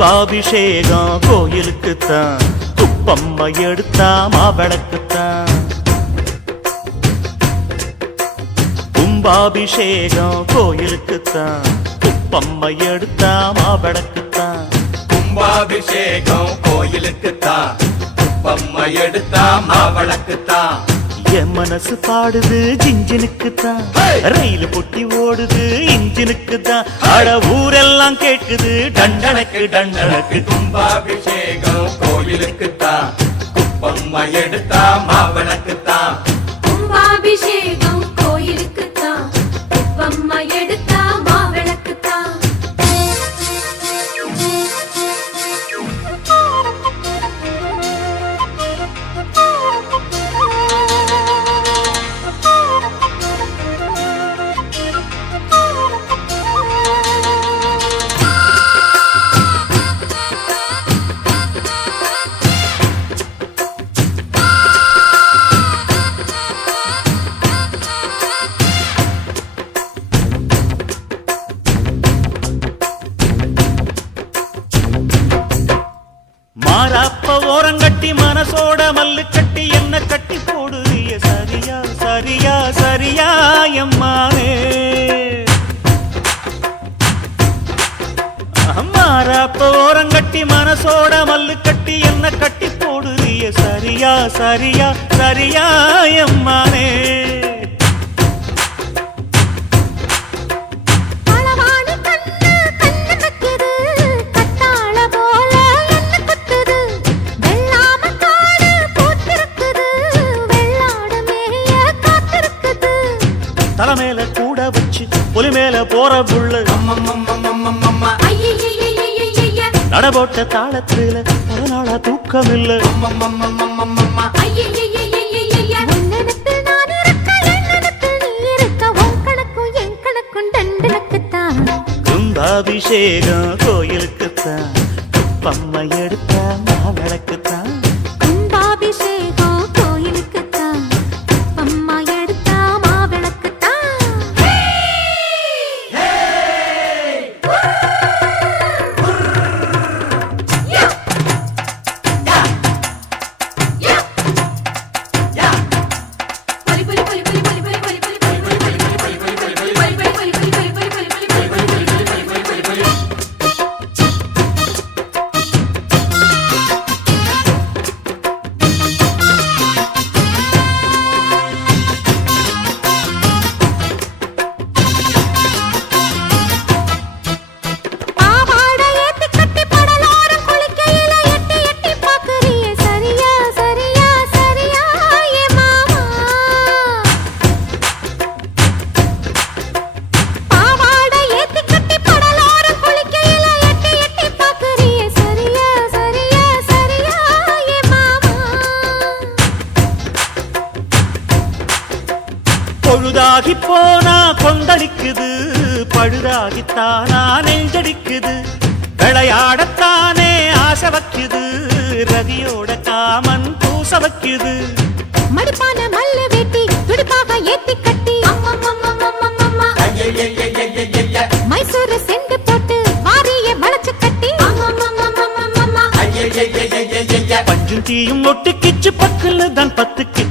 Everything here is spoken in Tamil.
கும்பாபிஷேகம் கோயிலுக்குத்தான், குப்பம்மை எடுத்தா மாவிளக்குத்தான். கும்பாபிஷேகம் கோயிலுக்குத்தான், குப்பம்மை எடுத்தா மாவிளக்குத்தான். கும்பாபிஷேகம் கோயிலுக்குத்தான், குப்பம்மை எடுத்தா மாவிளக்குத்தான். என் மனசு பாடுது ஜிஞ்சினுக்குத்தான், ரயில் பொட்டி ஓடுது இன்ஜினுக்குத்தான். அட ஊரெல்லாம் கேட்குது டண்டனக்கு டண்டனக்கு. கும்பாபிஷேகம் கோயிலுக்குத்தான், குப்பம்மை எடுத்தா மாவிளக்குத்தான். கும்பாபிஷேகம் கோயிலுக்குத்தான், குப்பம்மை எடுத்தா மாவிளக்குத்தான். மாறாப்ப ஓரங்கட்டி மனசோட மல்லு கட்டி என்ன கட்டி போடுறிய சரியா சரியா சரியா எம்மானே. மாறாப்ப ஓரங்கட்டி மனசோட மல்லு கட்டி என்ன கட்டி போடுறிய சரியா சரியா சரியா எம்மானே. தலை மேல கூட வச்சு புலி மேல போற புள்ள நடபோட்ட தாளத்துல பல நாளா தூக்கம் இல்ல. கும்பாபிஷேகம் கோயிலுக்குத்தான், குப்பம்மை எடுத்தா மாவிளக்குத்தான். கும்பாபிஷேகம் கோயிலுக்குத்தான், குப்பம்மை எடுத்தா மாவிளக்குத்தான். பொழுதாகி போனா கொந்தளிக்குது, பழுதாகித்தானா நெஞ்சடிக்குது. விளையாடத்தானே ஆசை வைக்குது, ரதியோட காமன் பூச வைக்குது. மடிப்பான மல்லு வெட்டி துடிப்பாக ஏத்தி கட்டி மைசூரு செண்டு போட்டு வாரிய வளைச்சு கட்டி பஞ்சும் தீயும் ஒட்டு கிச்சு பக்கல தான் 10 கிச்சு